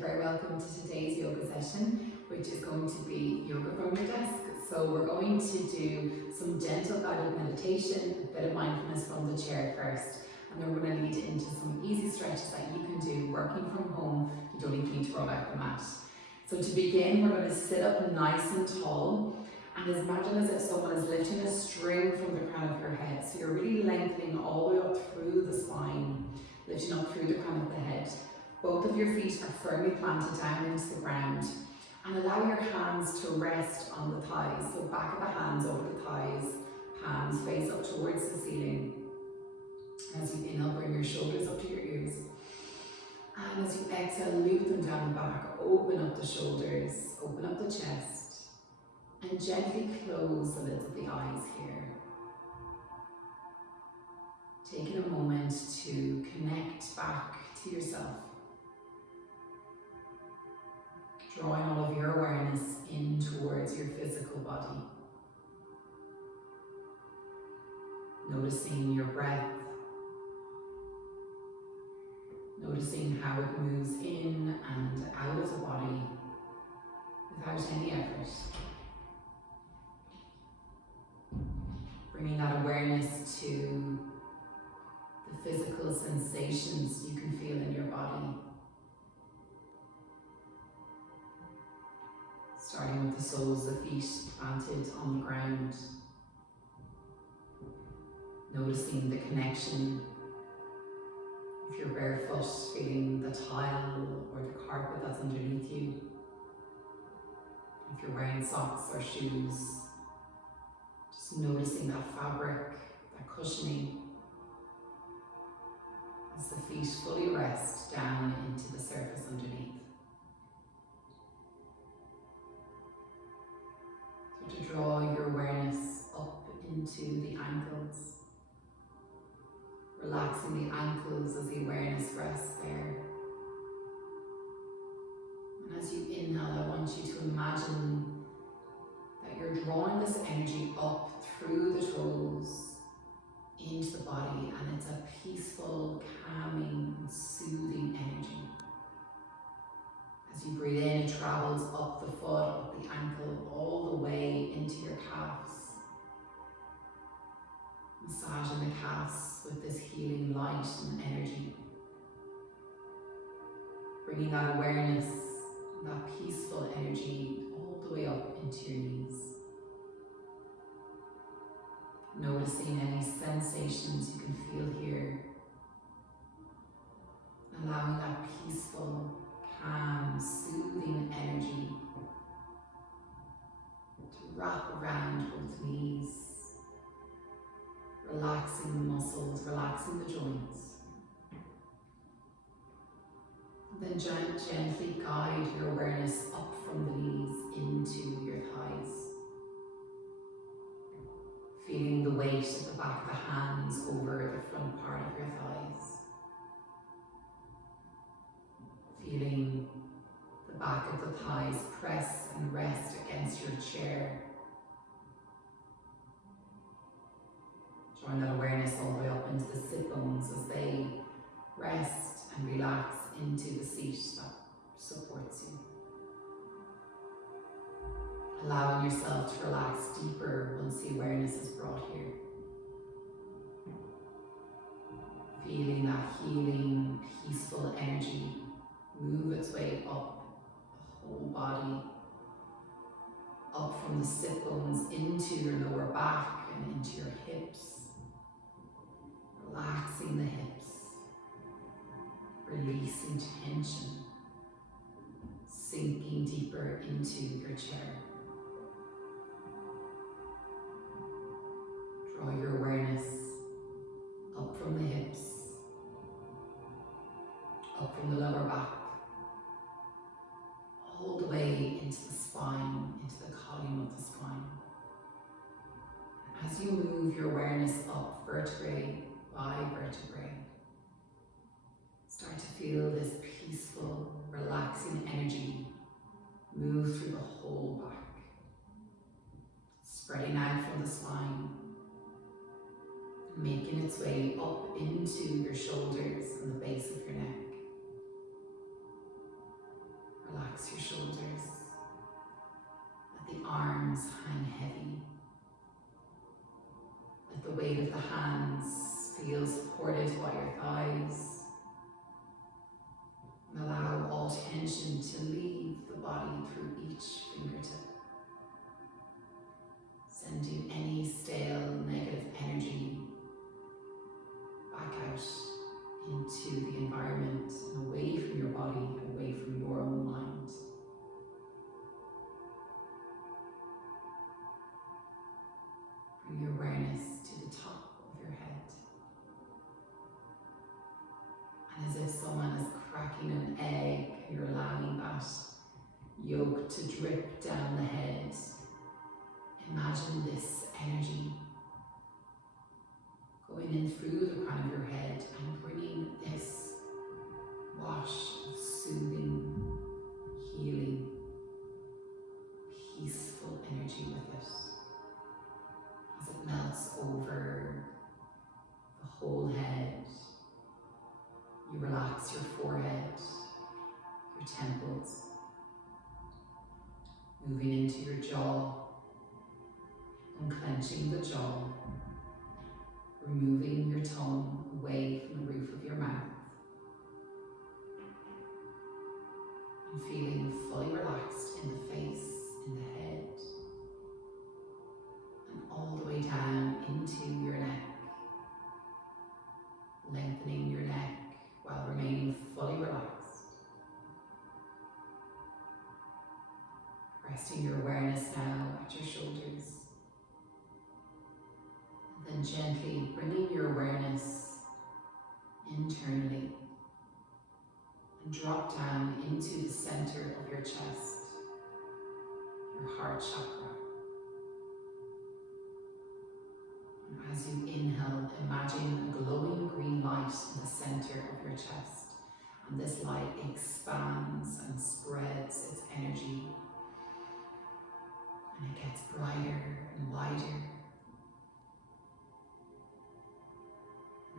you're very welcome to today's yoga session, which is going to be yoga from your desk. So we're going to do some gentle guided meditation, a bit of mindfulness from the chair first, and then we're going to lead into some easy stretches that you can do working from home. You don't even need to roll out the mat. So to begin, we're going to sit up nice and tall, and imagine as if someone is lifting a string from the crown of your head. So you're really lengthening all the way up through the spine, lifting up through the crown of the head. Both of your feet are firmly planted down into the ground, and allow your hands to rest on the thighs. So back of the hands over the thighs, palms face up towards the ceiling. As you inhale, bring your shoulders up to your ears. And as you exhale, loop them down the back, open up the shoulders, open up the chest, and gently close the lids of the eyes here. Taking a moment to connect back to yourself. Drawing all of your awareness in towards your physical body. Noticing your breath. Noticing how it moves in and out of the body without any effort. Bringing that awareness to the physical sensations you can feel in your body. Starting with the soles of the feet planted on the ground. Noticing the connection. If you're barefoot, feeling the tile or the carpet that's underneath you. If you're wearing socks or shoes, just noticing that fabric, that cushioning, as the feet fully rest down into the surface underneath. So to draw your awareness up into the ankles. Relaxing the ankles as the awareness rests there. And as you inhale, I want you to imagine that you're drawing this energy up through the toes into the body, and it's a peaceful, calming, and soothing energy. As you breathe in, it travels up the foot, up the ankle, all the way into your calves. Massaging the calves with this healing light and energy. Bringing that awareness, that peaceful energy all the way up into your knees. Noticing any sensations you can feel here. Allowing that peaceful, calm, soothing energy to wrap around both knees. Relaxing the muscles, relaxing the joints. Then gently guide your awareness up from the knees into your thighs. Feeling the weight at the back of the hands over the front part of your thighs. Feeling the back of the thighs press and rest against your chair. Drawing that awareness all the way up into the sit bones as they rest and relax into the seat that supports you. Allowing yourself to relax deeper once the awareness is brought here. Feeling that healing, peaceful energy move its way up the whole body, up from the sit bones into your lower back and into your hips. Relaxing the hips, releasing tension, sinking deeper into your chair. Draw your awareness up from the hips, up from the lower back, all the way into the spine, into the column of the spine. As you move your awareness up vertebrae by vertebrae, start to feel this peaceful, relaxing energy move through the whole back, spreading out from the spine, making its way up into your shoulders and the base of your neck. through each fingertip, sending any stale negative energy back out into the environment and away from your body, away from your own mind. Bring your awareness to the top of your head. And as if someone is cracking an egg and you're allowing that yolk to drip down the head, imagine this energy going in through the crown of your head and bringing this wash of soothing, healing, peaceful energy with it as it melts over the whole head. You relax your forehead, your temples, moving into your jaw, unclenching the jaw, removing your tongue away from the roof of your mouth, and feeling fully relaxed in the face, in the head, and all the way down into your neck, lengthening your neck while remaining fully relaxed. Resting your awareness now at your shoulders. And then gently bringing your awareness internally and drop down into the center of your chest, your heart chakra. And as you inhale, imagine a glowing green light in the center of your chest. And this light expands and spreads its energy. And it gets brighter and wider.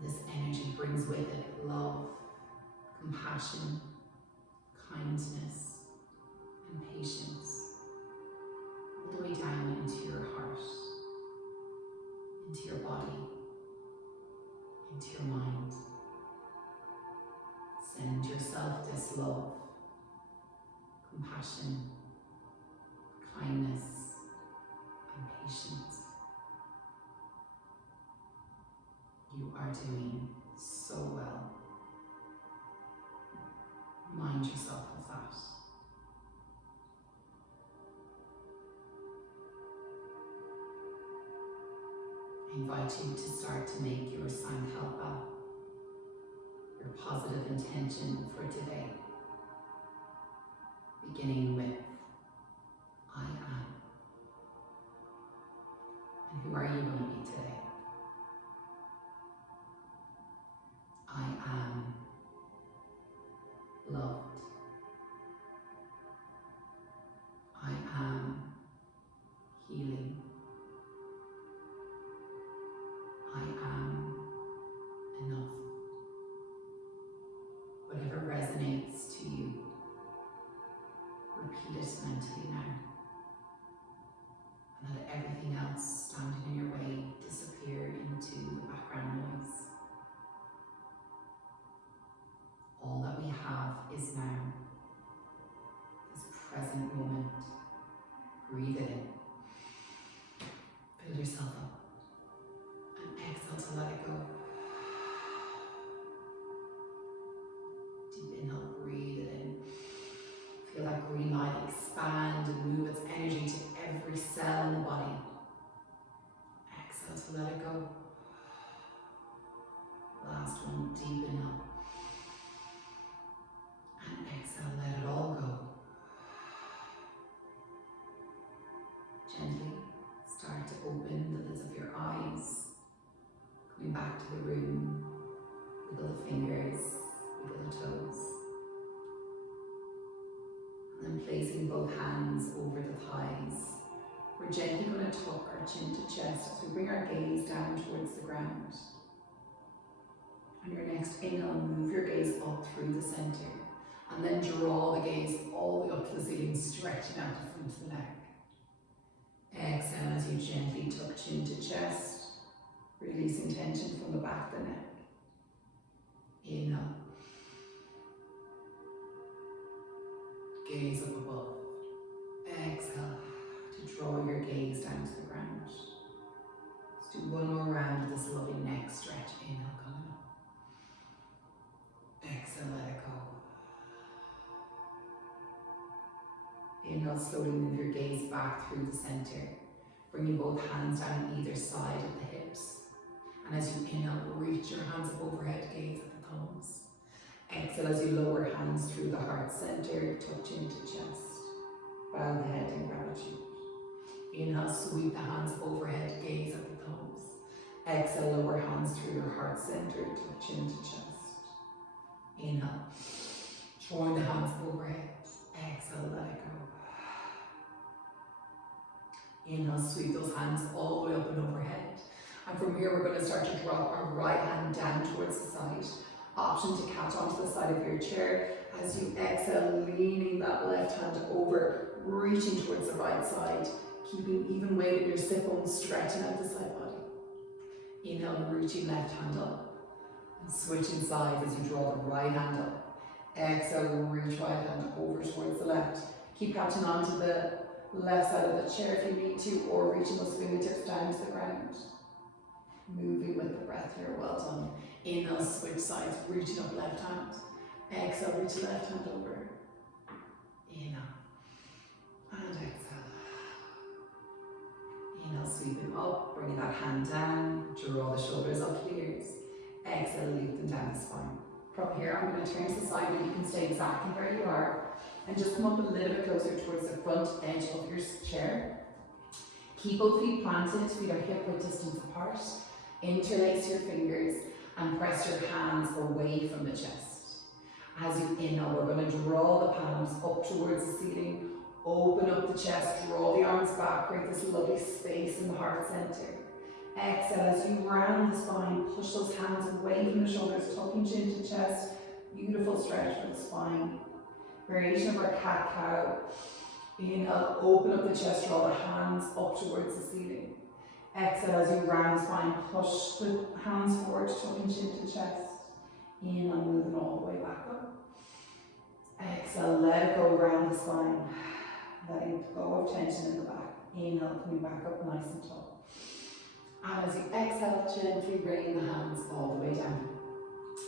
This energy brings with it love, compassion, kindness, and patience, all the way down into your heart, into your body, into your mind. Send yourself this love, compassion, kindness, and patience. You are doing so well. Remind yourself of that. I invite you to start to make your sankalpa, your positive intention for today, beginning with I am. And who are you going to be today? I am loved. I am healing. I am enough. Whatever resonates to you, repeat it mentally now. And let everything else standing in your way disappear into the background noise. All that we have is now, this present moment. Breathe it in. Build yourself up. And exhale to let it go. Deep inhale, breathe it in. Feel that green light expand and move its energy to every cell in the body. Exhale to let it go. Last one, deep inhale. And exhale, let it all go. Gently start to open the lids of your eyes. Coming back to the room. Wiggle the fingers, wiggle the toes. And then placing both hands over the thighs. We're gently going to tuck our chin to chest as we bring our gaze down towards the ground. On your next inhale, move your gaze up through the center. And then draw the gaze all the way up to the ceiling, stretching out the front of the neck. Exhale as you gently tuck chin to chest, releasing tension from the back of the neck. Inhale. Gaze up above. draw your gaze down to the ground. Let's do one more round of this lovely neck stretch. Inhale, coming up. Exhale, let it go. Inhale, slowly move your gaze back through the center, bringing both hands down either side of the hips. And as you inhale, reach your hands up overhead, gaze at the thumbs. Exhale as you lower hands through the heart center, touch into chest. Bow the head in gratitude. Inhale, sweep the hands up overhead, gaze at the thumbs. Exhale, lower hands through your heart center, touch into chest. Inhale, drawing the hands up overhead. Exhale, let it go. Inhale, sweep those hands all the way up and overhead. And from here, we're going to start to drop our right hand down towards the side. Option to catch onto the side of your chair as you exhale, leaning that left hand over, reaching towards the right side, keeping even weight in your sit bones, stretching out the side body. Inhale, reaching left hand up, and switching sides as you draw the right hand up. Exhale, reach right hand over towards the left. Keep catching onto the left side of the chair if you need to, or reaching those fingertips down to the ground. Moving with the breath here, well done. Inhale, switch sides, reaching up left hand. Exhale, reach left hand over. Inhale, and exhale. Inhale, sweeping up, bringing that hand down, draw the shoulders up to the ears. Exhale, loop them down the spine. From here, I'm going to turn to the side where you can stay exactly where you are, and just come up a little bit closer towards the front edge of your chair. Keep both feet planted, feet are hip width distance apart. Interlace your fingers and press your hands away from the chest. As you inhale, we're going to draw the palms up towards the ceiling, open up the chest, draw the arms back, create this lovely space in the heart center. Exhale as you round the spine, push those hands away from the shoulders, tucking chin to chest. Beautiful stretch for the spine. Variation of our cat-cow. Inhale, open up the chest, draw the hands up towards the ceiling. Exhale as you round the spine, push the hands forward, tucking chin to chest. Inhale, moving all the way back up. Exhale, let it go around the spine. Letting go of tension in the back. Inhale, coming back up nice and tall. And as you exhale, gently bringing the hands all the way down.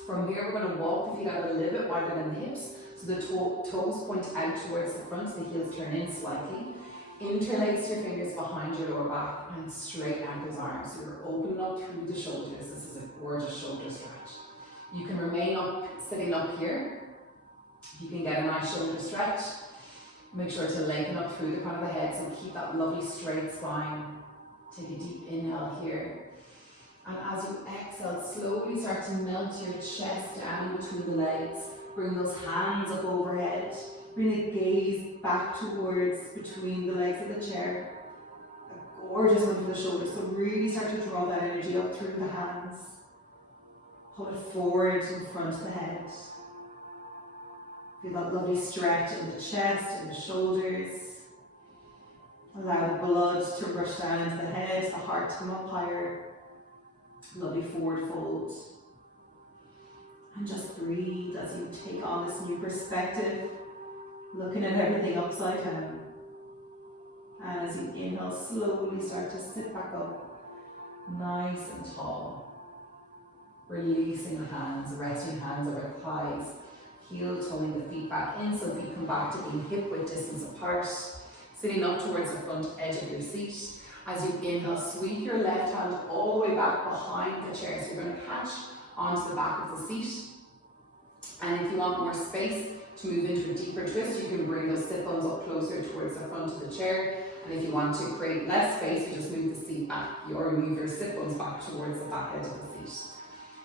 From here, we're going to walk the feet out a little bit wider than the hips. So the toes point out towards the front, so the heels turn in slightly. Interlace your fingers behind your lower back and straighten out those arms. So you're opening up through the shoulders. This is a gorgeous shoulder stretch. You can remain up, sitting up here. You can get a nice shoulder stretch. Make sure to lengthen up through the crown of the head, so keep that lovely straight spine. Take a deep inhale here. And as you exhale, slowly start to melt your chest down between the legs. Bring those hands up overhead. Bring the gaze back towards between the legs of the chair. A gorgeous one for the shoulders. So really start to draw that energy up through the hands. Pull it forward in front of the head. Feel that lovely stretch in the chest and the shoulders. Allow the blood to rush down into the head, the heart to come up higher. Lovely forward fold. And just breathe as you take on this new perspective, looking at everything upside down. And as you inhale, slowly start to sit back up, nice and tall. Releasing the hands, resting hands over the thighs, heel toeing the feet back in, so feet come back to being hip width distance apart. Sitting up towards the front edge of your seat. As you inhale, sweep your left hand all the way back behind the chair. So you're going to catch onto the back of the seat. And if you want more space to move into a deeper twist, you can bring those sit bones up closer towards the front of the chair. And if you want to create less space, you just move the seat back, or move your sit bones back towards the back edge of the seat.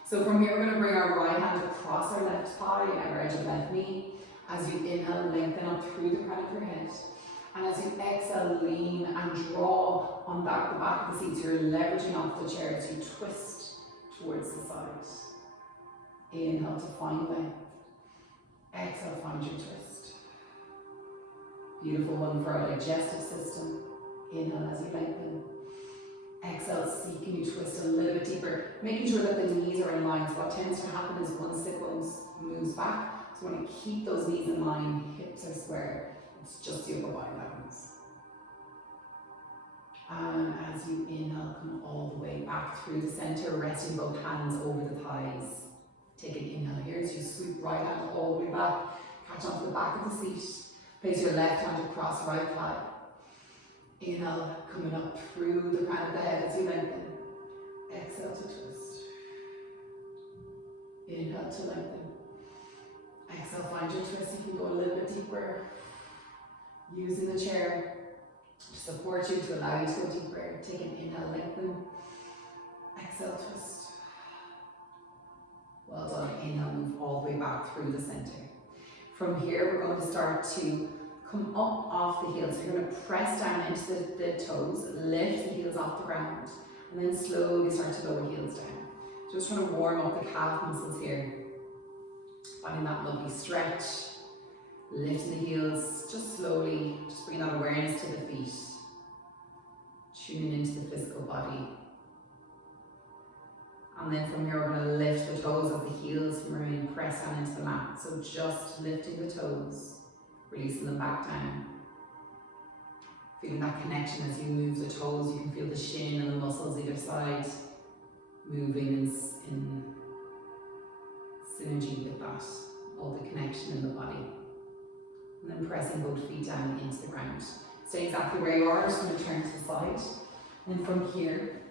So from here, we're going to bring our right hand across our left thigh and our edge of left knee. As you inhale, lengthen up through the crown of your head. And as you exhale, lean and draw on the back of the seat. So you're leveraging off the chair as you twist towards the side. Inhale to find length. Exhale, find your twist. Beautiful one for our digestive system. Inhale as you lengthen. Exhale, seeking you twist a little bit deeper, making sure that the knees are in line. So what tends to happen is one sit bone moves back. So we want to keep those knees in line, hips are square. It's just the upper body that moves. And as you inhale, come all the way back through the center, resting both hands over the thighs. Take an inhale here as you sweep right hand all the way back, catch onto the back of the seat. Place your left hand across right thigh. Inhale, coming up through the crown of the head as you lengthen. Exhale to twist. Inhale to lengthen. Exhale, find your twist. You can go a little bit deeper. Using the chair to support you, to allow you to go deeper. Take an inhale, lengthen. Exhale, twist. Well done. Inhale, move all the way back through the center. From here, we're going to start to come up off the heels. So you're going to press down into the toes, lift the heels off the ground, and then slowly start to lower heels down. Just trying to warm up the calf muscles here. Finding that lovely stretch. Lifting the heels, just slowly, just bringing that awareness to the feet. Tuning into the physical body. And then from here, we're going to lift the toes of the heels from remaining pressed down into the mat. So just lifting the toes, releasing them back down. Feeling that connection as you move the toes. You can feel the shin and the muscles either side moving in synergy with that. All the connection in the body. And then pressing both feet down into the ground. Stay exactly where you are, just going to turn to the side. And from here,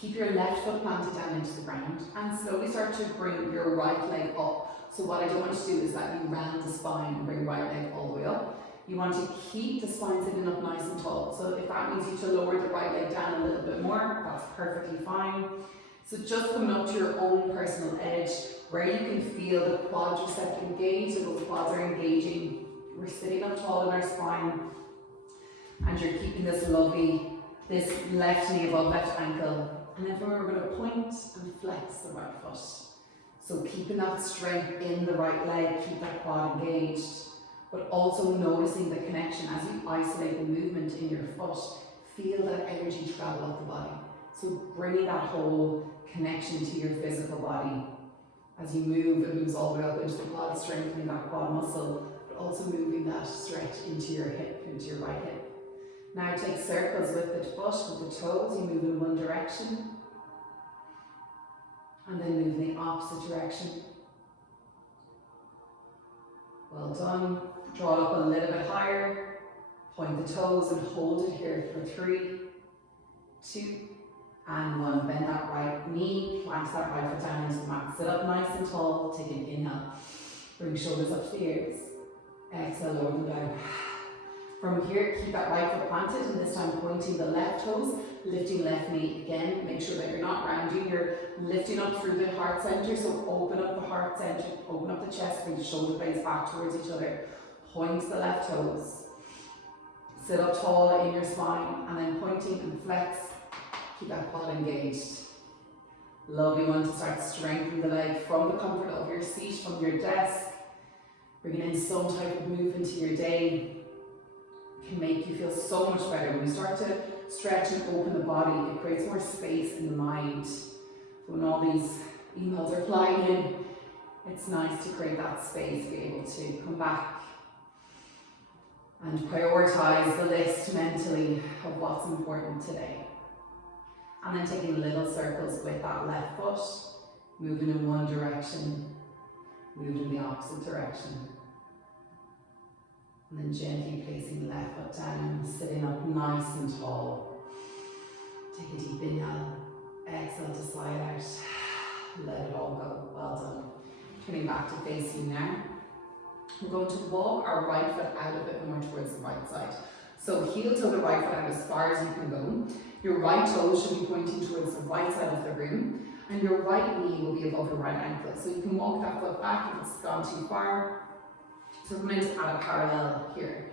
keep your left foot planted down into the ground and slowly start to bring your right leg up. So what I don't want you to do is that you round the spine and bring your right leg all the way up. You want to keep the spine sitting up nice and tall. So if that means you to lower the right leg down a little bit more, that's perfectly fine. So just coming up to your own personal edge where you can feel the quadriceps engage, so those quads are engaging. We're sitting up tall in our spine and you're keeping this left knee above left ankle. And then from here, we're going to point and flex the right foot. So keeping that strength in the right leg, keep that quad engaged, but also noticing the connection as you isolate the movement in your foot. Feel that energy travel up the body. So bringing that whole connection to your physical body. As you move, it moves all the way up into the quad, strengthening that quad muscle, but also moving that stretch into your hip, into your right hip. Now take circles with the foot, with the toes. You move in one direction. And then move in the opposite direction. Well done. Draw it up a little bit higher. Point the toes and hold it here for 3, 2, and 1. Bend that right knee, plant that right foot down into the mat. Sit up nice and tall. Take an inhale. Bring shoulders up to the ears. Exhale, lower them down. From here, keep that right foot planted, and this time pointing the left toes, lifting left knee again. Make sure that you're not rounding, you're lifting up through the heart center. So open up the heart center, open up the chest, bring the shoulder blades back towards each other. Point the left toes. Sit up tall in your spine, and then pointing and flex. Keep that quad engaged. Lovely one to start strengthening the leg from the comfort of your seat, from your desk. Bringing in some type of movement to your day. Can make you feel so much better. When you start to stretch and open the body, it creates more space in the mind. So when all these emails are flying in, it's nice to create that space, be able to come back and prioritize the list mentally of what's important today. And then taking little circles with that left foot, moving in one direction, moving in the opposite direction. And then gently placing the left foot down, sitting up nice and tall. Take a deep inhale, exhale to slide out. Let it all go. Well done. Turning back to face you now. We're going to walk our right foot out a bit more towards the right side. So heel toe the right foot out as far as you can go. Your right toes should be pointing towards the right side of the room, and your right knee will be above your right ankle. So you can walk that foot back if it's gone too far. So we're meant to add a parallel here.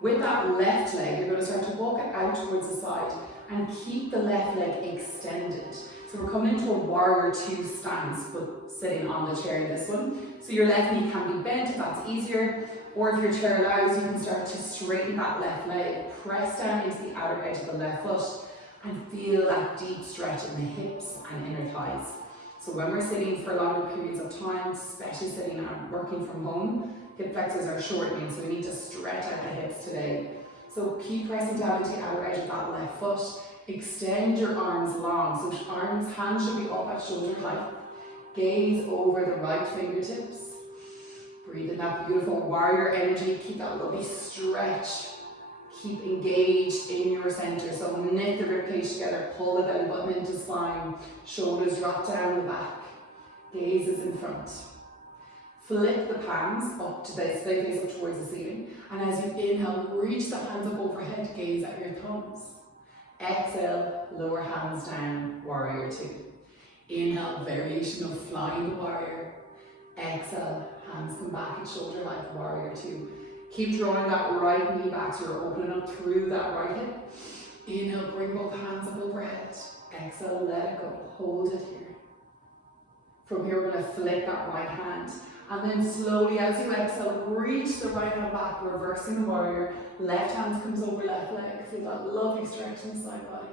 With that left leg, you're going to start to walk it out towards the side and keep the left leg extended. So we're coming into a warrior 2 stance, but sitting on the chair in this one. So your left knee can be bent if that's easier, or if your chair allows, you can start to straighten that left leg, press down into the outer edge of the left foot, and feel that deep stretch in the hips and inner thighs. So when we're sitting for longer periods of time, especially sitting and working from home, hip flexors are shortening, so we need to stretch out the hips today. So keep pressing down into the outer edge of that left foot. Extend your arms long. So hands should be up at shoulder height. Gaze over the right fingertips. Breathe in that beautiful warrior energy. Keep that lovely stretch. Keep engaged in your center. So knit the ribcage together. Pull the belly button into spine. Shoulders drop down the back. Gaze is in front. Flip the palms up to this. They face up towards the ceiling. And as you inhale, reach the hands up overhead. Gaze at your thumbs. Exhale, lower hands down. Warrior two. Inhale, variation of flying warrior. Exhale, hands come back at shoulder like warrior two. Keep drawing that right knee back so you're opening up through that right hip. Inhale, bring both hands up overhead. Exhale, let it go. Hold it here. From here, we're going to flip that right hand. And then slowly, as you exhale, reach the right hand back, reversing the warrior. Left hand comes over left leg. Feel that lovely stretch in the side body.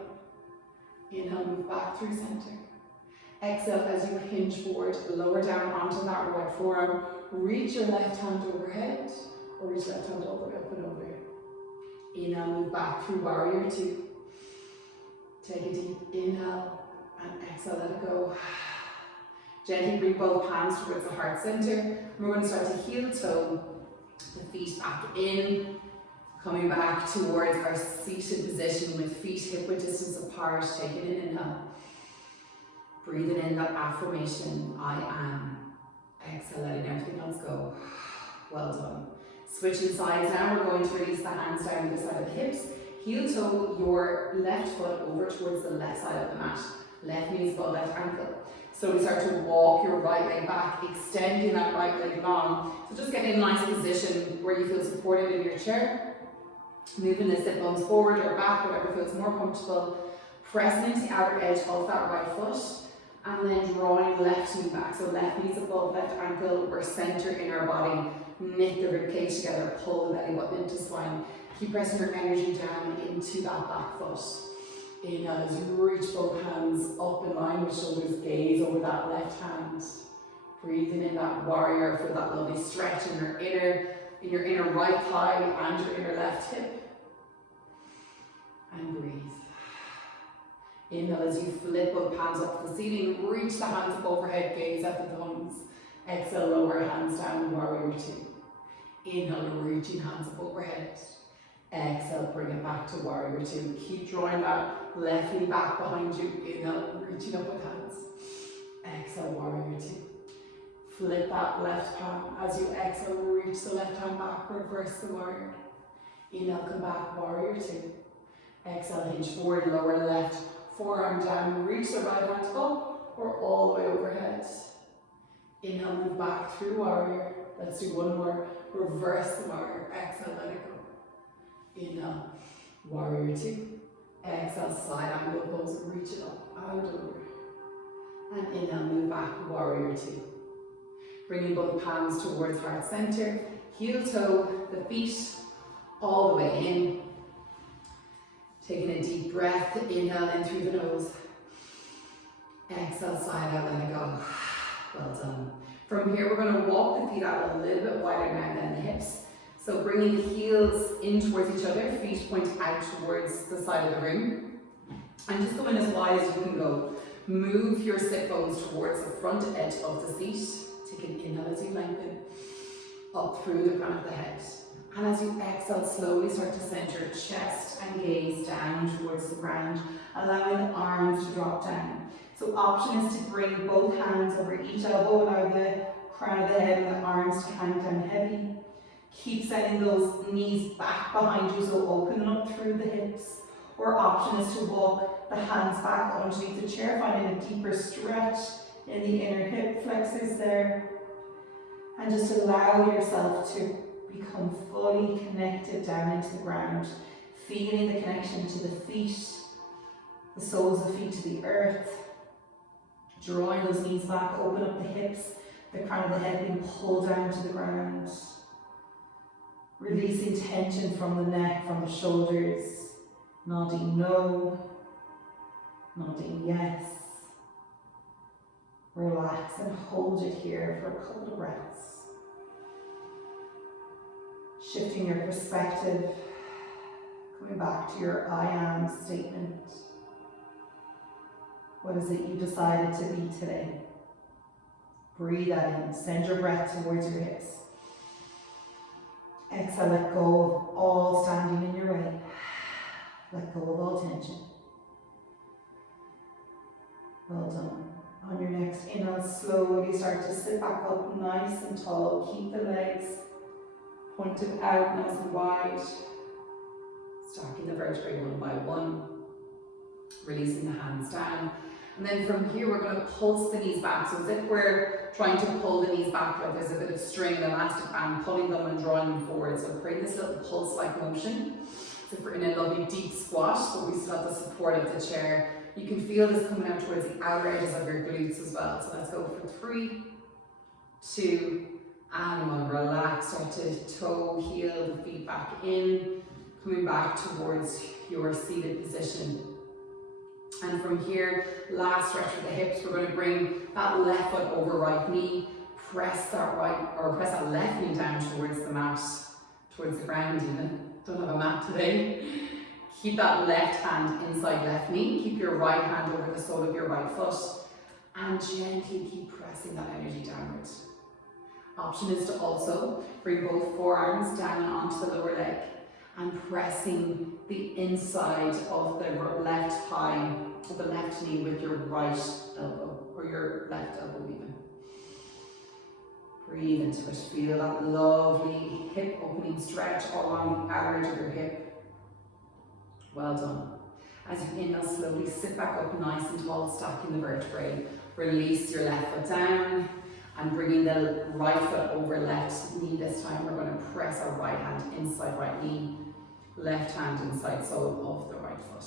Inhale, move back through center. Exhale as you hinge forward, lower down onto that right forearm. Reach your left hand overhead, or reach left hand all the way up and over. Inhale, move back through warrior two. Take a deep inhale and exhale, let it go. Gently bring both hands towards the heart center. We're going to start to heel toe the feet back in, coming back towards our seated position with feet hip width distance apart. Taking an inhale. Breathing in that affirmation, I am. Exhale, letting everything else go. Well done. Switching sides now, we're going to release the hands down either side of the hips. Heel toe your left foot over towards the left side of the mat. Left knee is above left ankle. So we start to walk your right leg back, extending that right leg long. So just get in a nice position where you feel supported in your chair. Moving the sit bones forward or back, whatever feels more comfortable. Pressing into the outer edge of that right foot. And then drawing left knee back. So left knee's above left ankle. We're centered in our body. Knit the ribcage together. Pull the belly button into spine. Keep pressing your energy down into that back foot. Inhale as you reach both hands up in line with shoulders. Gaze over that left hand. Breathing in that warrior for that lovely stretch in your inner right thigh and your inner left hip. And breathe. Inhale as you flip both hands up to the ceiling. Reach the hands up overhead. Gaze at the thumbs. Exhale, lower hands down, warrior two. Inhale, reaching hands up overhead. Exhale, bring it back to warrior two. Keep drawing that left knee back behind you. Inhale, reaching up with hands. Exhale, warrior two. Flip that left palm. As you exhale, reach the left hand back, reverse the warrior. Inhale, come back, warrior two. Exhale, hinge forward, lower left forearm down. Reach the right hand up or all the way overhead. Inhale, move back through warrior. Let's do one more. Reverse the warrior. Exhale, let it go. Inhale, warrior two. Exhale, side angle pose, reach it up, out over. And inhale, move back, warrior two. Bringing both palms towards heart center. Heel toe the feet all the way in. Taking a deep breath, inhale in through the nose. Exhale, side out, let it go. Well done. From here, we're going to walk the feet out a little bit wider now than the hips. So bringing the heels in towards each other, feet point out towards the side of the room. And just going as wide as you can go. Move your sit bones towards the front edge of the seat. Take an inhale as you lengthen up through the crown of the head. And as you exhale, slowly start to center chest and gaze down towards the ground, allowing the arms to drop down. So option is to bring both hands over each elbow, allow the crown of the head and the arms to hang down heavy. Keep sending those knees back behind you, so opening up through the hips. Or option is to walk the hands back underneath the chair, finding a deeper stretch in the inner hip flexors there. And just allow yourself to become fully connected down into the ground, feeling the connection to the feet, the soles of the feet to the earth, drawing those knees back, open up the hips, the crown of the head being pulled down to the ground, releasing tension from the neck, from the shoulders, nodding no, nodding yes. Relax and hold it here for a couple of breaths. Shifting your perspective, Coming back to your I am statement. What is it you decided to be today? Breathe that in. Send your breath towards your hips. Exhale, let go of all standing in your way. Let go of all tension. Well done. On your next inhale, slowly start to sit back up nice and tall. Keep the legs pointed out nice and wide. Stacking the vertebrae one by one. Releasing the hands down. And then from here, we're going to pulse the knees back. So as if we're trying to pull the knees back, like there's a bit of string and elastic band, pulling them and drawing them forward. So create this little pulse-like motion. So if we're in a lovely deep squat, but we still have the support of the chair, you can feel this coming out towards the outer edges of your glutes as well. So let's go for 3, 2, and 1. Relax, start to toe, heel the feet back in, coming back towards your seated position. And from here, last stretch with the hips, we're going to bring that left foot over right knee, press that left knee down towards the mat, towards the ground even. Don't have a mat today. Keep that left hand inside left knee, keep your right hand over the sole of your right foot, and gently keep pressing that energy downwards. Option is to also bring both forearms down onto the lower leg and pressing the inside of the left thigh, of the left knee with your right elbow, or your left elbow even. Breathe into it. Feel that lovely hip opening stretch all along the outer edge of your hip. Well done. As you inhale, slowly sit back up nice and tall, stacking the vertebrae. Release your left foot down and bringing the right foot over left knee. This time we're going to press our right hand inside right knee, left hand inside sole of the right foot.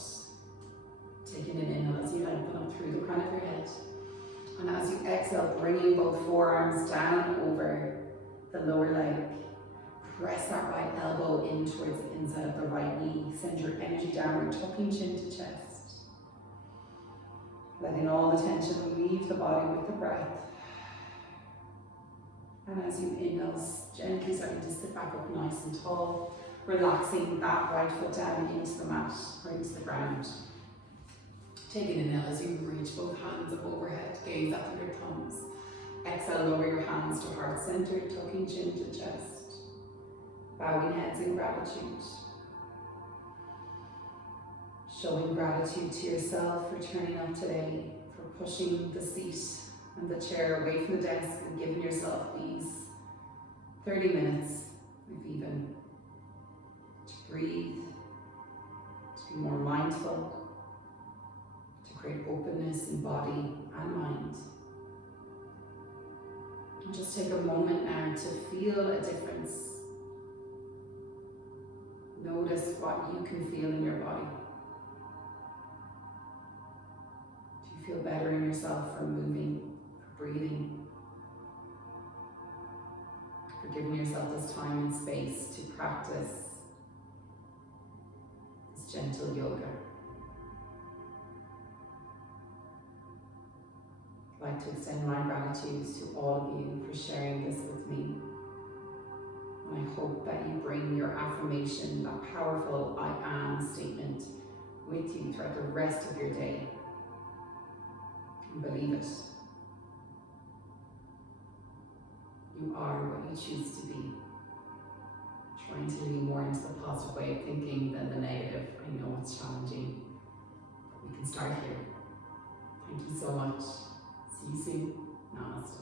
Taking an inhale as you lengthen up through the crown of your head. And as you exhale, bringing both forearms down over the lower leg. Press that right elbow in towards the inside of the right knee. Send your energy downward, tucking chin to chest. Letting all the tension leave the body with the breath. And as you inhale, gently starting to sit back up nice and tall. Relaxing that right foot down into the mat or into the ground. Take an inhale as you reach both hands up overhead, gaze up to your thumbs. Exhale, lower your hands to heart center, tucking chin to chest. Bowing heads in gratitude. Showing gratitude to yourself for turning up today, for pushing the seat and the chair away from the desk and giving yourself these 30 minutes, if even, to breathe, to be more mindful, to create openness in body and mind. And just take a moment now to feel a difference. Notice what you can feel in your body. Do you feel better in yourself for moving, for breathing, for giving yourself this time and space to practice this gentle yoga? I'd like to extend my gratitude to all of you for sharing this with me. And I hope that you bring your affirmation, that powerful I am statement, with you throughout the rest of your day. And believe it. You are what you choose to be. Trying to lean more into the positive way of thinking than the negative. I know it's challenging, but we can start here. Thank you so much. See you soon. Namaste.